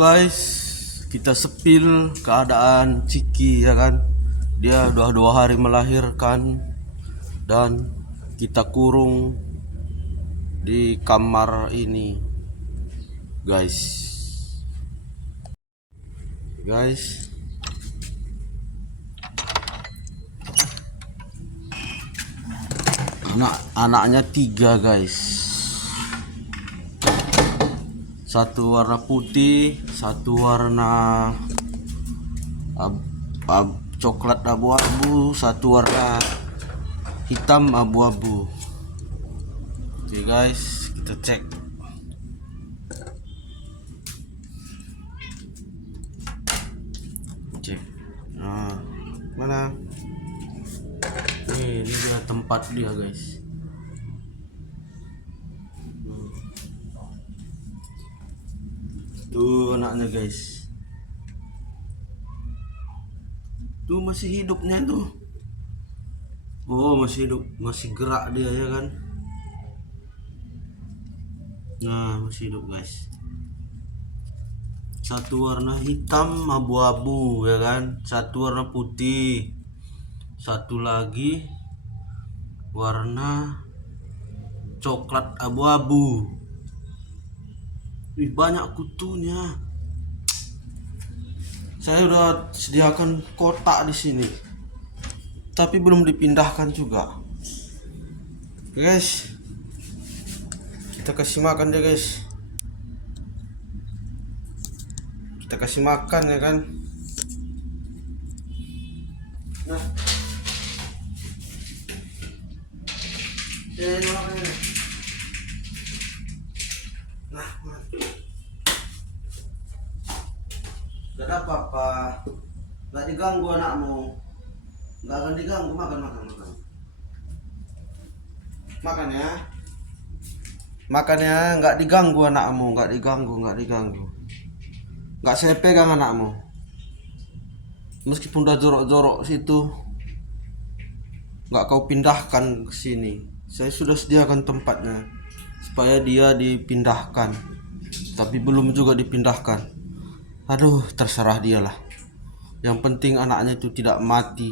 guys, kita sepil keadaan Ciki ya kan. Dia udah 2 hari melahirkan dan kita kurung di kamar ini, guys. Anaknya 3 guys. Satu warna putih, satu warna coklat abu-abu, satu warna hitam abu-abu. Oke guys, kita cek. Nah, mana? Ini dia tempat dia guys. Tuh anaknya guys. Tuh masih hidupnya tuh. Oh masih hidup, masih gerak dia ya kan. Nah masih hidup guys. Satu warna hitam abu-abu ya kan, satu warna putih, satu lagi warna coklat abu-abu. Wih, banyak kutunya. Saya udah sediakan kotak di sini, tapi belum dipindahkan juga. Guys, kita kasih makan deh guys. Kita kasih makan ya kan. Nah, gak ada apa-apa, gak diganggu anakmu, gak akan diganggu. Makan ya, gak diganggu anakmu, gak diganggu. Gak saya pegang anakmu, meskipun udah jorok-jorok situ, gak kau pindahkan ke sini. Saya sudah sediakan tempatnya supaya dia dipindahkan, tapi belum juga dipindahkan. Aduh, terserah dialah. Yang penting anaknya itu tidak mati.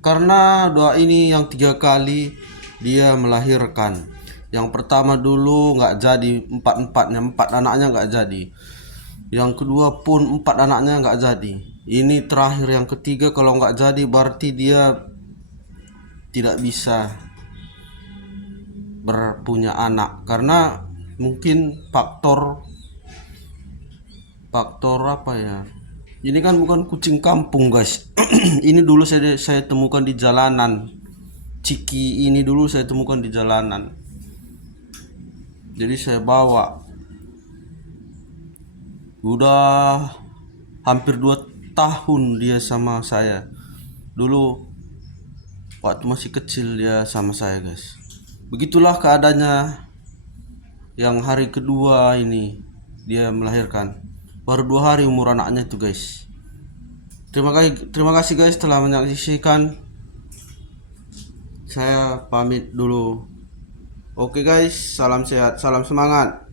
Karena doa ini yang 3 kali dia melahirkan. Yang pertama dulu nggak jadi, 4 anaknya nggak jadi. Yang kedua pun 4 anaknya nggak jadi. Ini terakhir yang ketiga, kalau nggak jadi berarti dia tidak bisa berpunya anak. Karena mungkin faktor apa ya, ini kan bukan kucing kampung guys. Ini dulu saya temukan di jalanan. Ciki ini dulu saya temukan di jalanan, jadi saya bawa. Udah hampir 2 tahun dia sama saya. Dulu waktu masih kecil dia sama saya guys. Begitulah keadaannya yang hari kedua ini dia melahirkan. Baru 2 hari umur anaknya tuh guys. Terima kasih guys telah menyaksikan. Saya pamit dulu. Oke guys, salam sehat, salam semangat.